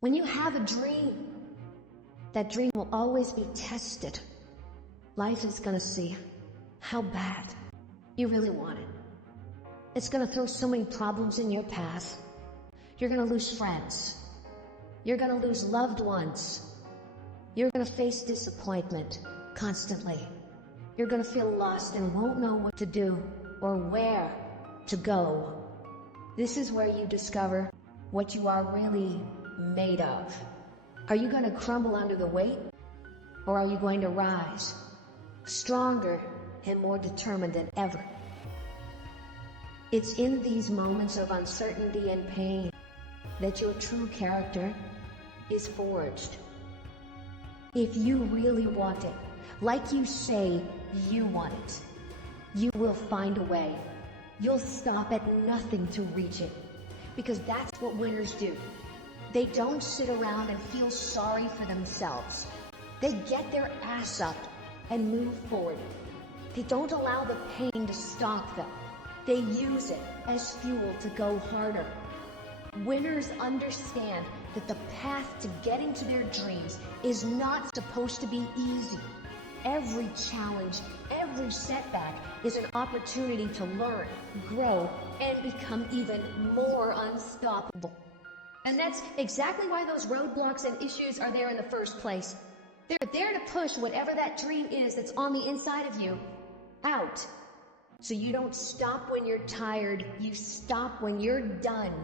When you have a dream, that dream will always be tested. Life is gonna see how bad you really want it. It's gonna throw so many problems in your path. You're gonna lose friends. You're gonna lose loved ones. You're gonna face disappointment constantly. You're gonna feel lost and won't know what to do or where to go. This is where you discover what you are really made of. Are you going to crumble under the weight? Or are you going to rise, stronger and more determined than ever? It's in these moments of uncertainty and pain that your true character is forged. If you really want it, like you say you want it, you will find a way. You'll stop at nothing to reach it, because that's what winners do. They don't sit around and feel sorry for themselves. They get their ass up and move forward. They don't allow the pain to stop them. They use it as fuel to go harder. Winners understand that the path to getting to their dreams is not supposed to be easy. Every challenge, every setback is an opportunity to learn, grow, and become even more unstoppable. And that's exactly why those roadblocks and issues are there in the first place. They're there to push whatever that dream is that's on the inside of you out. So you don't stop when you're tired, you stop when you're done,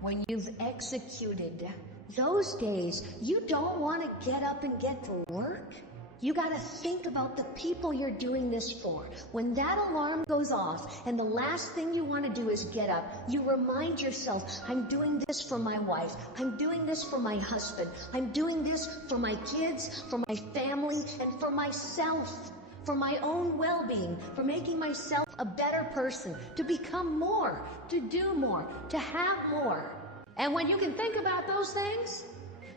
when you've executed. Those days, you don't want to get up and get to work. You gotta think about the people you're doing this for. When that alarm goes off and the last thing you want to do is get up, you remind yourself, I'm doing this for my wife, I'm doing this for my husband, I'm doing this for my kids, for my family, and for myself, for my own well-being, for making myself a better person, to become more, to do more, to have more. And when you can think about those things,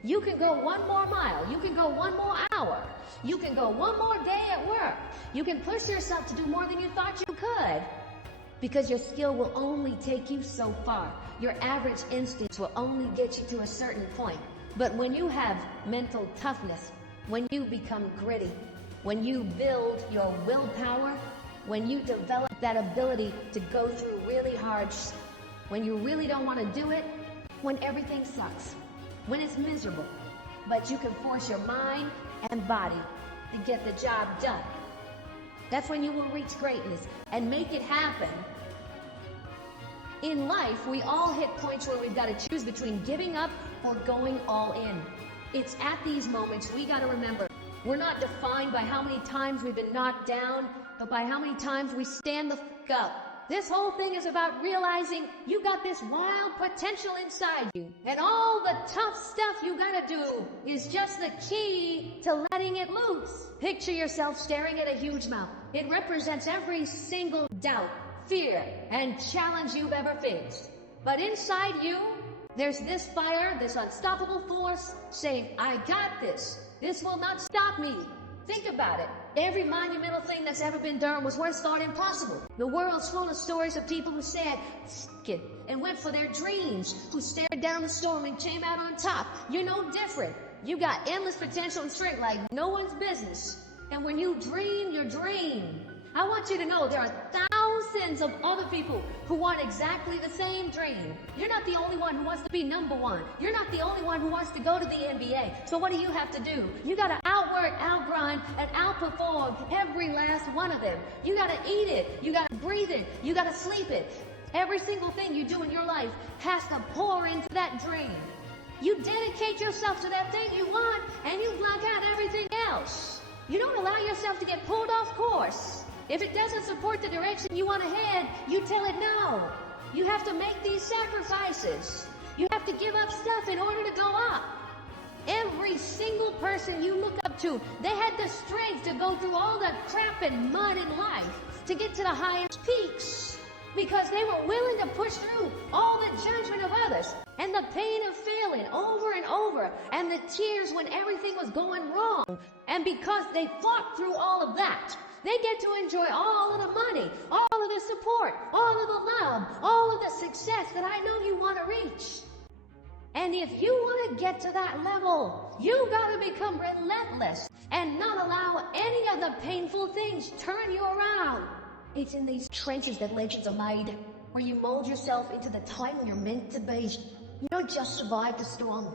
you can go one more mile, you can go one more hour, you can go one more day at work. You can push yourself to do more than you thought you could. Because your skill will only take you so far. Your average instincts will only get you to a certain point. But when you have mental toughness, when you become gritty, when you build your willpower, when you develop that ability to go through really hard, when you really don't want to do it, when everything sucks, when it's miserable, but you can force your mind and body to get the job done. That's when you will reach greatness and make it happen. In life, we all hit points where we've got to choose between giving up or going all in. It's at these moments we got to remember, we're not defined by how many times we've been knocked down, but by how many times we stand the fuck up. This whole thing is about realizing you got this wild potential inside you. And all the tough stuff you gotta do is just the key to letting it loose. Picture yourself staring at a huge mountain. It represents every single doubt, fear, and challenge you've ever faced. But inside you, there's this fire, this unstoppable force saying, I got this. This will not stop me. Think about it. Every monumental thing that's ever been done was once thought impossible. The world's full of stories of people who said, "F it," and went for their dreams, who stared down the storm and came out on top. You're no different. You got endless potential and strength like no one's business. And when you dream your dream, I want you to know there are thousands of other people who want exactly the same dream. You're not the only one who wants to be number one. You're not the only one who wants to go to the NBA. So what do you have to do? You gotta outwork, outgrind, and outperform every last one of them. You gotta eat it. You gotta breathe it. You gotta sleep it. Every single thing you do in your life has to pour into that dream. You dedicate yourself to that thing you want, and you block out everything else. You don't allow yourself to get pulled off course. If it doesn't support the direction you want to head, you tell it no. You have to make these sacrifices. You have to give up stuff in order to go up. Every single person you look up to, they had the strength to go through all the crap and mud in life to get to the highest peaks. Because they were willing to push through all the judgment of others and the pain of failing over and over and the tears when everything was going wrong. And because they fought through all of that, they get to enjoy all of the money, all of the support, all of the love, all of the success that I know you want to reach. And if you want to get to that level, you gotta become relentless and not allow any of the painful things turn you around. It's in these trenches that legends are made, where you mold yourself into the titan you're meant to be. You don't just survive the storm.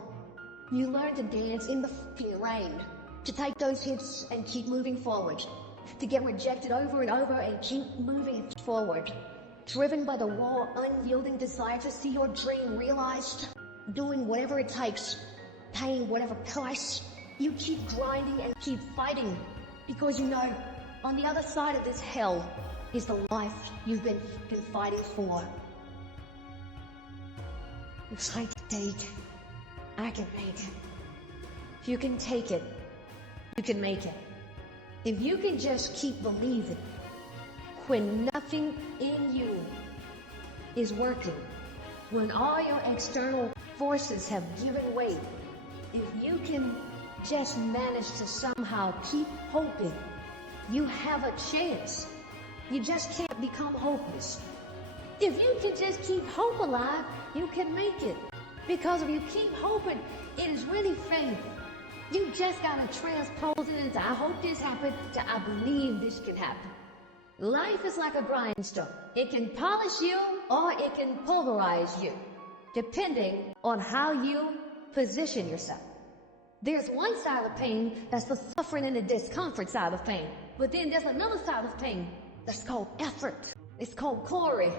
You learn to dance in the fucking rain, to take those hits and keep moving forward, to get rejected over and over and keep moving forward, driven by the raw, unyielding desire to see your dream realized, doing whatever it takes, paying whatever price. You keep grinding and keep fighting, because you know, on the other side of this hell is the life you've been fighting for. If I can take it, I can make it. If you can take it, you can make it. If you can just keep believing when nothing in you is working, when all your external forces have given way, if you can just manage to somehow keep hoping, you have a chance. You just can't become hopeless. If you can just keep hope alive, you can make it. Because if you keep hoping, it is really faith. You just gotta transpose it into I hope this happened to I believe this can happen. Life is like a grindstone. It can polish you or it can pulverize you, depending on how you position yourself. There's one side of pain that's the suffering and the discomfort side of pain. But then there's another side of pain that's called effort. It's called glory.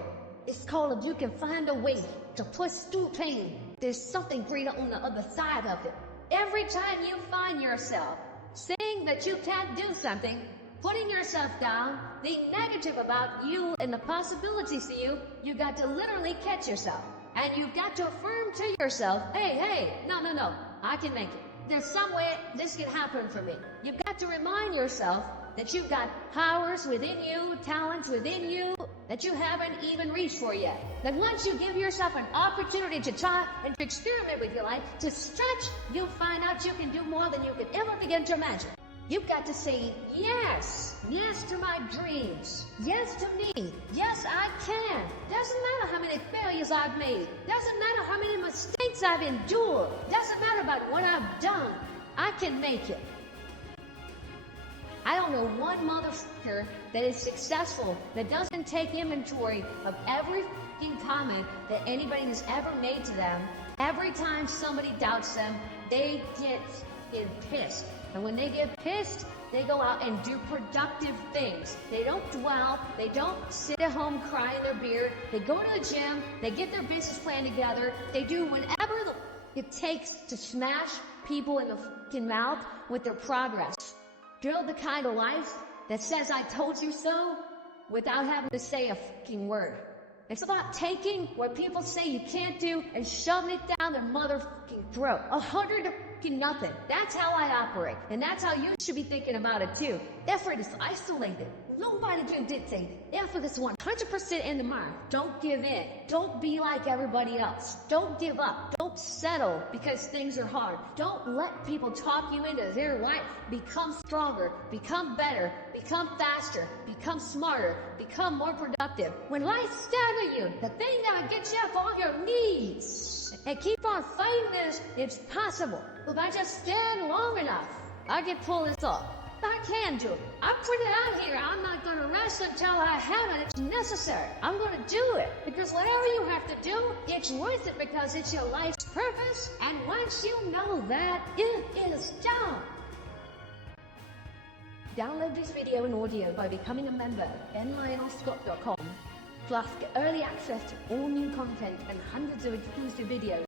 It's called if you can find a way to push through pain, there's something greater on the other side of it. Every time you find yourself saying that you can't do something, putting yourself down, being negative about you and the possibilities to you, you got to literally catch yourself. And you've got to affirm to yourself, hey, no, I can make it. There's some way this can happen for me. You've got to remind yourself that you've got powers within you, talents within you that you haven't even reached for yet. That once you give yourself an opportunity to try and to experiment with your life, to stretch, you'll find out you can do more than you could ever begin to imagine. You've got to say yes to my dreams, yes to me, yes I can. Doesn't matter how many failures I've made, doesn't matter how many mistakes I've endured, doesn't matter about what I've done, I can make it. I don't know one motherfucker that is successful that doesn't take inventory of every fucking comment that anybody has ever made to them. Every time somebody doubts them, they get pissed. And when they get pissed, they go out and do productive things. They don't dwell. They don't sit at home crying their beard. They go to the gym. They get their business plan together. They do whatever it takes to smash people in the fucking mouth with their progress. Build the kind of life that says I told you so without having to say a fucking word. It's about taking what people say you can't do and shoving it down their motherfucking throat. 100 to fucking nothing. That's how I operate. And that's how you should be thinking about it too. Effort is isolated. Nobody can dictate. Effort is 100% in the mind. Don't give in. Don't be like everybody else. Don't give up. Don't settle because things are hard. Don't let people talk you into their life. Become stronger. Become better. Become faster. Become smarter. Become more productive. When life stabs at you, the thing that will get you up on your knees and keep on fighting is, it's possible. If I just stand long enough, I can pull this off. I can do it. I put it out here. I'm not going to rest until I have it. It's necessary. I'm going to do it. Because whatever you have to do, it's worth it because it's your life's purpose. And once you know that, it is done. Download this video and audio by becoming a member at nlionelscott.com. Plus, get early access to all new content and hundreds of exclusive videos.